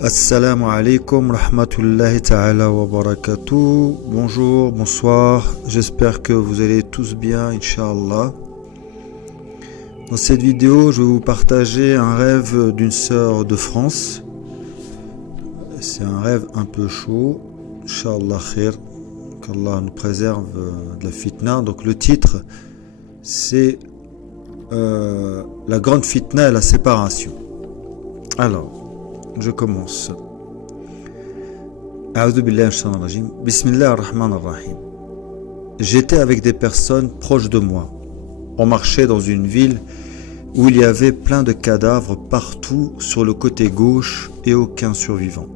Assalamu alaikum rahmatullahi ta'ala wa barakatuh. Bonjour, bonsoir, j'espère que vous allez tous bien, Inch'Allah. Dans cette vidéo, je vais vous partager un rêve d'une sœur de France. C'est un rêve un peu chaud, Inch'Allah khair, qu'Allah nous préserve de la fitna. Donc le titre, c'est la grande fitna et la séparation. Alors, je commence. Bismillah ar-Rahman ar-Rahim. J'étais avec des personnes proches de moi. On marchait dans une ville où il y avait plein de cadavres partout sur le côté gauche et aucun survivant.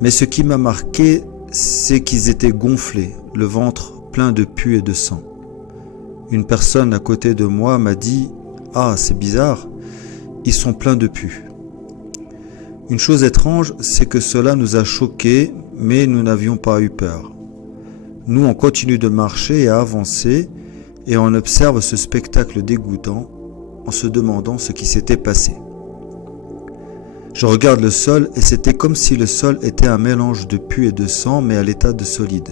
Mais ce qui m'a marqué, c'est qu'ils étaient gonflés, le ventre plein de pus et de sang. Une personne à côté de moi m'a dit « Ah, c'est bizarre, ils sont pleins de pus ». Une chose étrange, c'est que cela nous a choqués, mais nous n'avions pas eu peur. Nous, on continue de marcher et à avancer, et on observe ce spectacle dégoûtant en se demandant ce qui s'était passé. Je regarde le sol et c'était comme si le sol était un mélange de pus et de sang, mais à l'état de solide.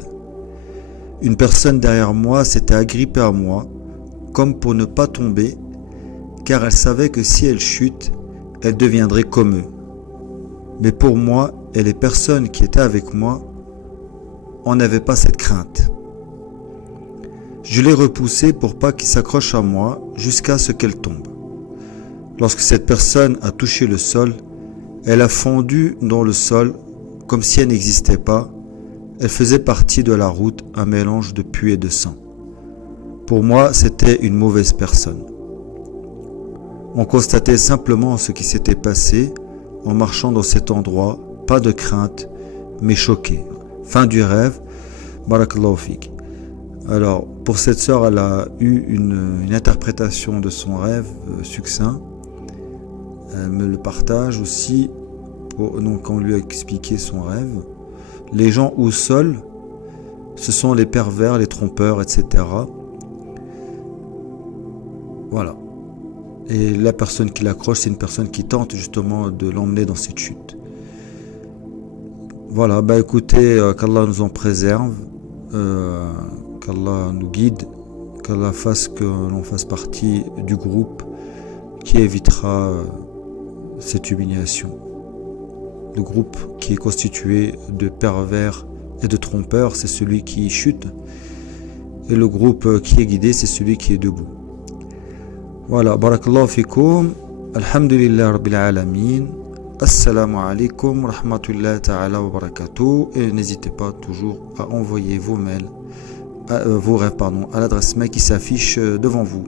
Une personne derrière moi s'était agrippée à moi, comme pour ne pas tomber, car elle savait que si elle chute, elle deviendrait comme eux. Mais pour moi et les personnes qui étaient avec moi, on n'avait pas cette crainte. Je l'ai repoussée pour pas qu'il s'accroche à moi jusqu'à ce qu'elle tombe. Lorsque cette personne a touché le sol, elle a fondu dans le sol comme si elle n'existait pas. Elle faisait partie de la route, un mélange de pus et de sang. Pour moi, c'était une mauvaise personne. On constatait simplement ce qui s'était passé en marchant dans cet endroit, pas de crainte, mais choqué. Fin du rêve. Barakallahu fik. Alors, pour cette sœur, elle a eu une interprétation de son rêve succinct. Elle me le partage aussi. Donc, on lui a expliqué son rêve. Les gens au sol, ce sont les pervers, les trompeurs, etc. Voilà. Et la personne qui l'accroche, c'est une personne qui tente justement de l'emmener dans cette chute. Voilà, bah écoutez, qu'Allah nous en préserve, qu'Allah nous guide, qu'Allah fasse que l'on fasse partie du groupe qui évitera cette humiliation. Le groupe qui est constitué de pervers et de trompeurs, c'est celui qui chute. Et le groupe qui est guidé, c'est celui qui est debout. Voilà, barakallahu fikoum, alhamdulillah rabbil alamin, assalamu alaikum rahmatullahi ta'ala wa barakatuh, et n'hésitez pas toujours à envoyer vos mails, vos rêves à l'adresse mail qui s'affiche devant vous.